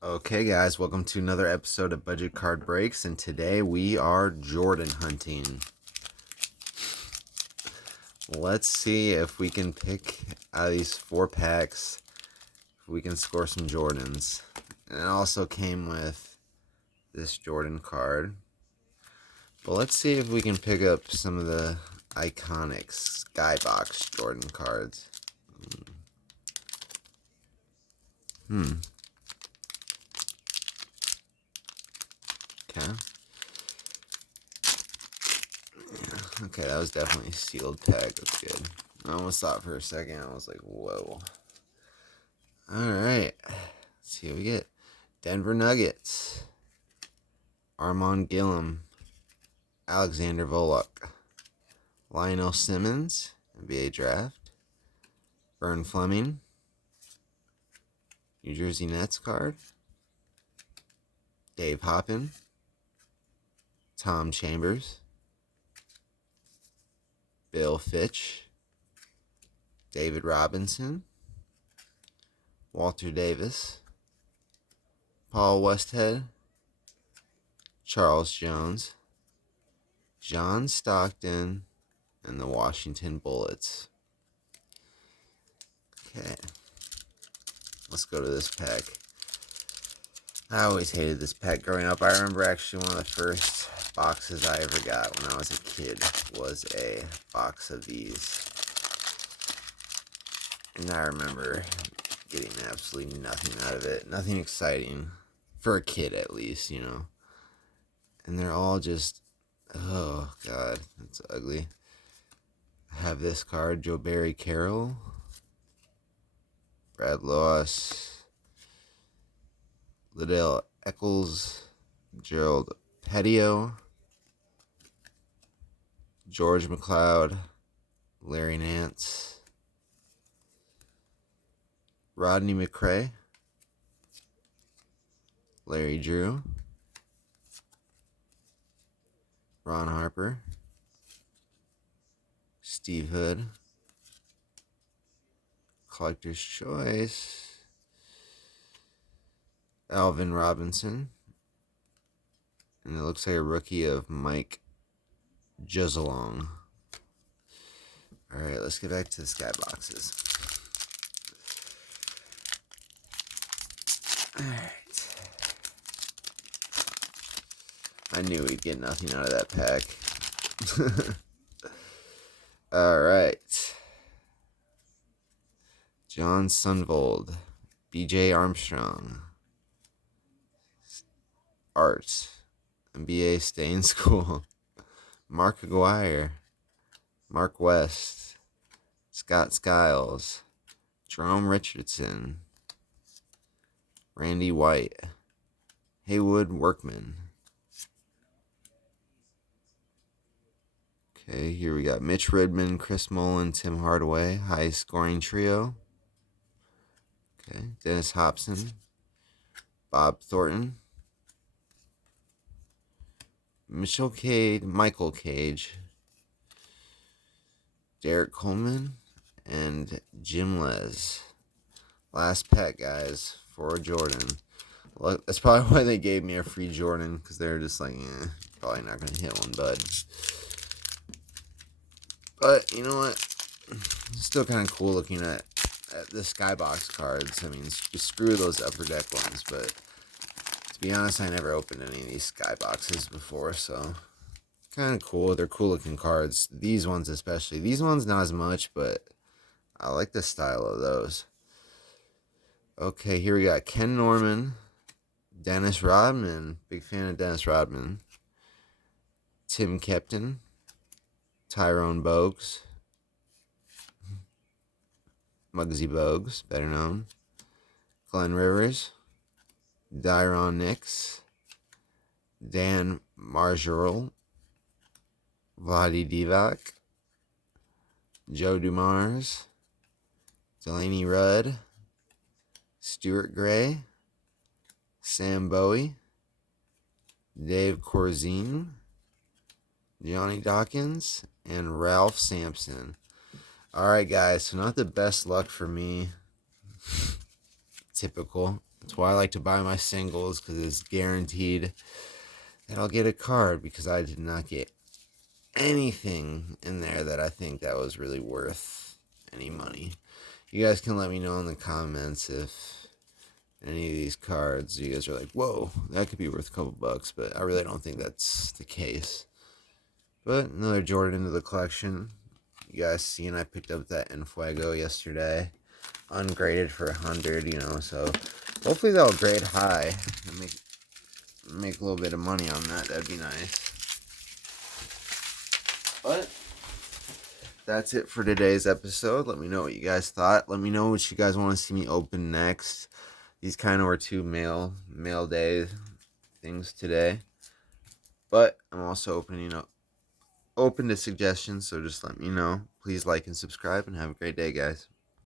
Okay, guys, welcome to another episode of Budget Card Breaks, and today we are Jordan hunting. Let's see if we can pick out of these 4 packs, if we can score some Jordans. And it also came with this Jordan card. But let's see if we can pick up some of the iconic skybox Jordan cards. Okay. Okay, that was definitely a sealed pack. That's good. I almost thought for a second, I was like, whoa. Alright. Let's see what we get. Denver Nuggets. Armand Gillum. Alexander Volok. Lionel Simmons. NBA Draft. Vern Fleming. New Jersey Nets card. Dave Hoppin. Tom Chambers. Bill Fitch. David Robinson. Walter Davis. Paul Westhead. Charles Jones. John Stockton. And the Washington Bullets. Okay. Let's go to this pack. I always hated this pack growing up. I remember actually one of the first boxes I ever got when I was a kid was a box of these. And I remember getting absolutely nothing out of it. Nothing exciting. For a kid, at least, you know. And they're all just, oh, God, that's ugly. I have this card, Joe Barry Carroll. Brad Loas. Liddell Eccles. Gerald Petio. George McLeod. Larry Nance. Rodney McRae. Larry Drew. Ron Harper. Steve Hood. Collector's Choice. Alvin Robinson. And it looks like a rookie of Mike Juzzalong. Alright, let's get back to the skyboxes. Alright. I knew we'd get nothing out of that pack. Alright. John Sunvold. BJ Armstrong. Art. NBA Stay in School. Mark Aguirre. Mark West. Scott Skiles. Jerome Richardson. Randy White. Haywood Workman. Okay, here we got Mitch Redmond, Chris Mullin, Tim Hardaway. High scoring trio. Okay, Dennis Hobson. Bob Thornton. Michael Cage. Derek Coleman. And Jim Les. Last pack, guys, for Jordan. Look, that's probably why they gave me a free Jordan, because they're just like, probably not going to hit one, bud. But, you know what? It's still kind of cool looking at the skybox cards. I mean, screw those upper deck ones, but to be honest, I never opened any of these skyboxes before, so kind of cool. They're cool looking cards. These ones especially. These ones not as much, but I like the style of those. Okay, here we got Ken Norman, Dennis Rodman. Big fan of Dennis Rodman. Tim Kepton, Tyrone Bogues, Muggsy Bogues, better known. Glenn Rivers, Dyron Nix, Dan Margerel, Vlade Divac, Joe Dumars, Delaney Rudd, Stuart Gray, Sam Bowie, Dave Corzine, Johnny Dawkins, and Ralph Sampson. Alright, guys, so not the best luck for me. Typical. That's why I like to buy my singles, because it's guaranteed that I'll get a card, because I did not get anything in there that I think that was really worth any money. You guys can let me know in the comments if any of these cards you guys are like, whoa, that could be worth a couple bucks, but I really don't think that's the case. But another Jordan into the collection. You guys seen I picked up that Enfuego yesterday, ungraded for 100, so hopefully that'll grade high and make a little bit of money on that. That'd be nice. But that's it for today's episode. Let me know what you guys thought. Let me know what you guys want to see me open next. These kind of were two mail day things today. But I'm also open to suggestions, so just let me know. Please like and subscribe, and have a great day, guys.